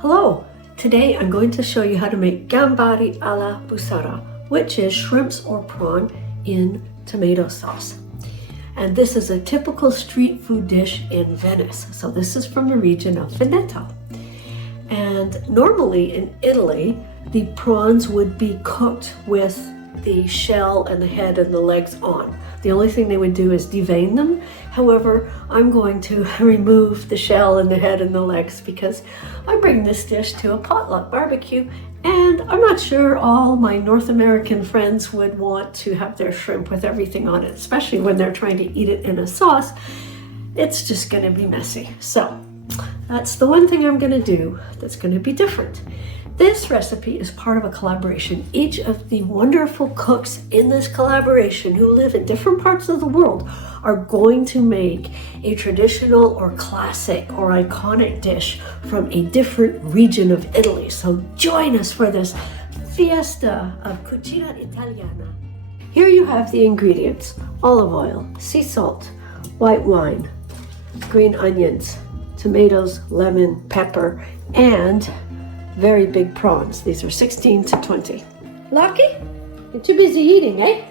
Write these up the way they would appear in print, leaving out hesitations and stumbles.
Hello! Today I'm going to show you how to make Gamberi Alla Busara, which is shrimps or prawn in tomato sauce. And this is a typical street food dish in Venice. So this is from the region of Veneto. And normally in Italy, the prawns would be cooked with the shell and the head and the legs on. The only thing they would do is devein them. However, I'm going to remove the shell and the head and the legs because I'm bringing this dish to a potluck barbecue, and I'm not sure all my North American friends would want to have their shrimp with everything on it, especially when they're trying to eat it in a sauce. It's just going to be messy. So that's the one thing I'm going to do that's going to be different. This recipe is part of a collaboration. Each of the wonderful cooks in this collaboration who live in different parts of the world are going to make a traditional or classic or iconic dish from a different region of Italy. So join us for this fiesta of cucinaitaliana. Here you have the ingredients: olive oil, sea salt, white wine, green onions, tomatoes, lemon, pepper, and very big prawns. These are 16 to 20. Lucky? You're too busy eating, eh?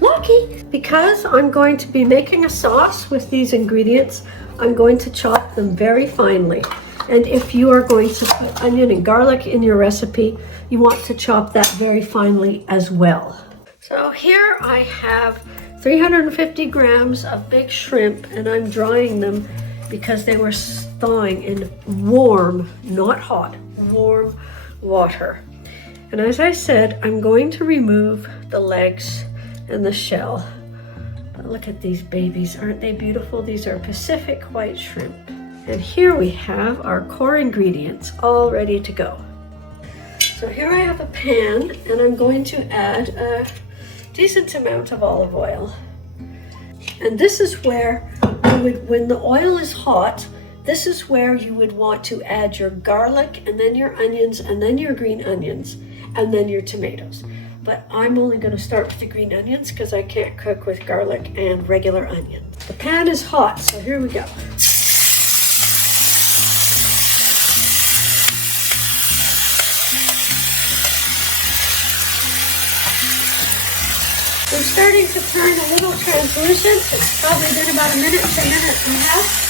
Lucky! Because I'm going to be making a sauce with these ingredients, I'm going to chop them very finely. And if you are going to put onion and garlic in your recipe, you want to chop that very finely as well. So here I have 350 grams of big shrimp, and I'm drying them because they were thawing in warm, not hot, warm water. And as I said, I'm going to remove the legs and the shell. But look at these babies, aren't they beautiful? These are Pacific white shrimp. And here we have our core ingredients all ready to go. So here I have a pan, and I'm going to add a decent amount of olive oil. And this is where you would, when the oil is hot, this is where you would want to add your garlic, and then your onions, and then your green onions, and then your tomatoes. But I'm only going to start with the green onions because I can't cook with garlic and regular onions. The pan is hot, so here we go. They're starting to turn a little translucent. It's probably been about a minute to a minute and a half.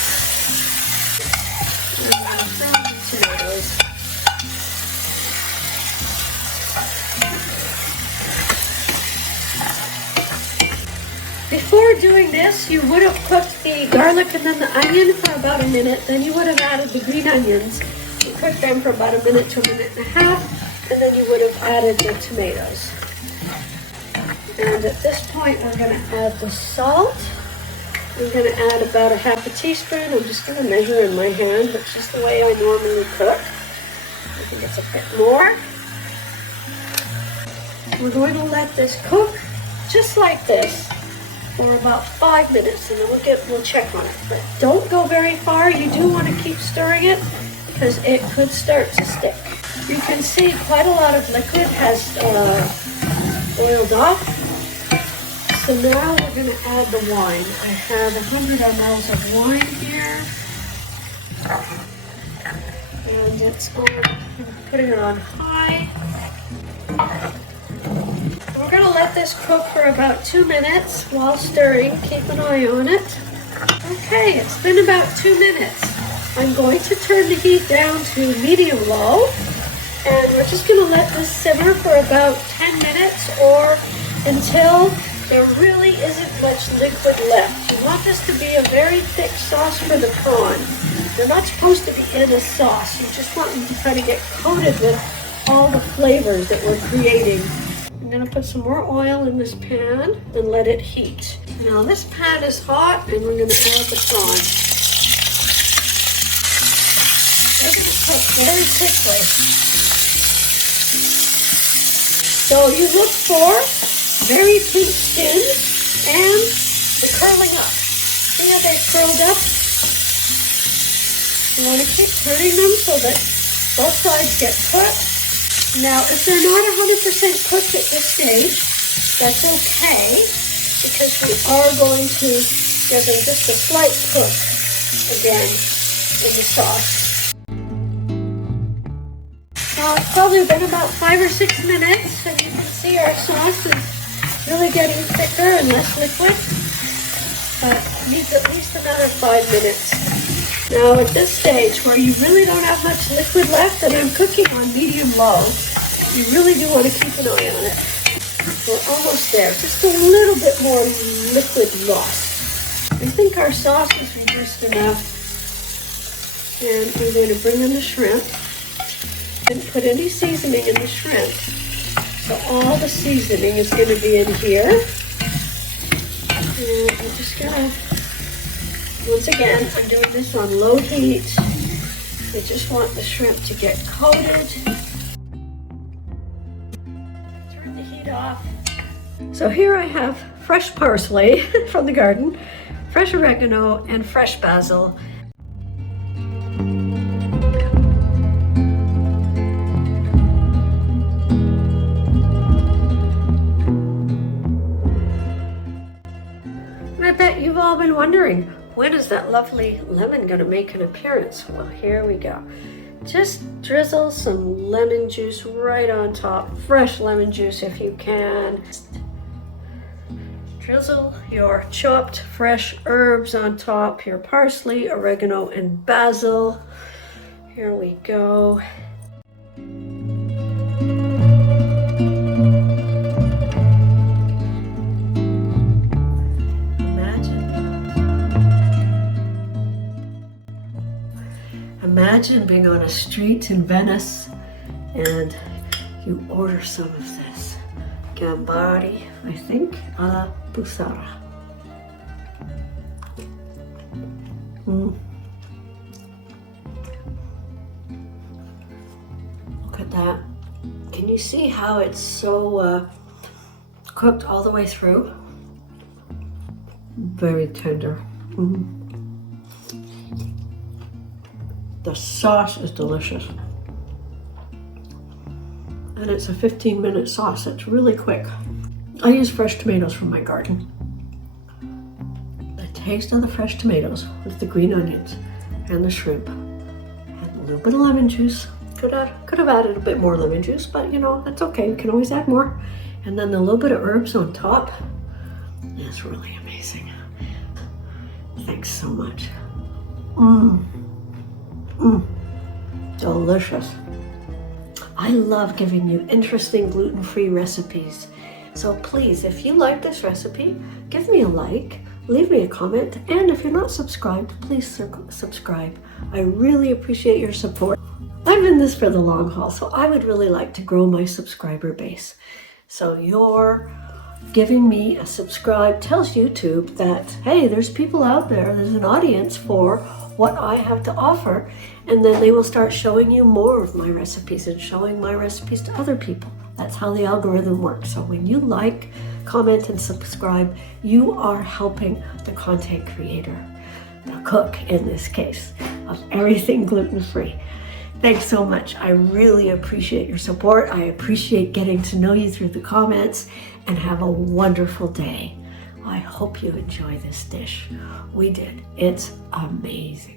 And I'm going to throw in the tomatoes. Before doing this, you would have cooked the garlic and then the onion for about a minute. Then you would have added the green onions. You cooked them for about a minute to a minute and a half. And then you would have added the tomatoes. And at this point, we're going to add the salt. I'm going to add about a half a teaspoon. I'm just going to measure in my hand, which is the way I normally cook. I think it's a bit more. We're going to let this cook just like this for about 5 minutes, and then we'll check on it. But don't go very far. You do want to keep stirring it because it could start to stick. You can see quite a lot of liquid has oiled off. So now we're going to add the wine. I have 100 mLs of wine here. And it's on, I'm putting it on high. We're going to let this cook for about 2 minutes while stirring. Keep an eye on it. Okay, it's been about 2 minutes. I'm going to turn the heat down to medium-low. And we're just going to let this simmer for about 10 minutes or until there really isn't much liquid left. You want this to be a very thick sauce for the prawn. They're not supposed to be in a sauce. You just want them to kind of get coated with all the flavors that we're creating. I'm going to put some more oil in this pan and let it heat. Now this pan is hot, and we're going to add the prawn. They're going to cook very quickly. So you look for very pink skin and the curling up. See how they curled up? You want to keep turning them so that both sides get cooked. Now, if they're not 100% cooked at this stage, that's okay, because we are going to give them just a slight cook again in the sauce. Now it's probably been about 5 or 6 minutes, and you can see our sauce is really getting thicker and less liquid, but it needs at least another 5 minutes. Now at this stage where you really don't have much liquid left, and I'm cooking on medium-low, you really do want to keep an eye on it. We're almost there, just a little bit more liquid lost. I think our sauce is reduced enough. And I'm going to bring in the shrimp. Didn't put any seasoning in the shrimp. So all the seasoning is going to be in here. And I'm just going to, once again, I'm doing this on low heat. I just want the shrimp to get coated. Turn the heat off. So here I have fresh parsley from the garden, fresh oregano, and fresh basil. I bet you've all been wondering, when is that lovely lemon going to make an appearance? Well, here we go. Just drizzle some lemon juice right on top, fresh lemon juice if you can. Drizzle your chopped fresh herbs on top, your parsley, oregano, and basil. Here we go. Imagine being on a street in Venice and you order some of this Gamberi, I think, Alla Busara. Look at that. Can you see how it's so cooked all the way through? Very tender. The sauce is delicious. And it's a 15-minute sauce. It's really quick. I use fresh tomatoes from my garden. The taste of the fresh tomatoes with the green onions and the shrimp and a little bit of lemon juice. Could have added a bit more lemon juice, but you know, that's okay. You can always add more. And then the little bit of herbs on top is really amazing. Thanks so much. Delicious. I love giving you interesting gluten-free recipes. So please, if you like this recipe, give me a like, leave me a comment, and if you're not subscribed, please subscribe. I really appreciate your support. I'm in this for the long haul, so I would really like to grow my subscriber base. So your giving me a subscribe tells YouTube that, hey, there's people out there, there's an audience for what I have to offer, and then they will start showing you more of my recipes and showing my recipes to other people. That's how the algorithm works. So when you like, comment, and subscribe, you are helping the content creator, the cook in this case, of everything gluten-free. Thanks so much. I really appreciate your support. I appreciate getting to know you through the comments, and have a wonderful day. I hope you enjoy this dish. We did. It's amazing.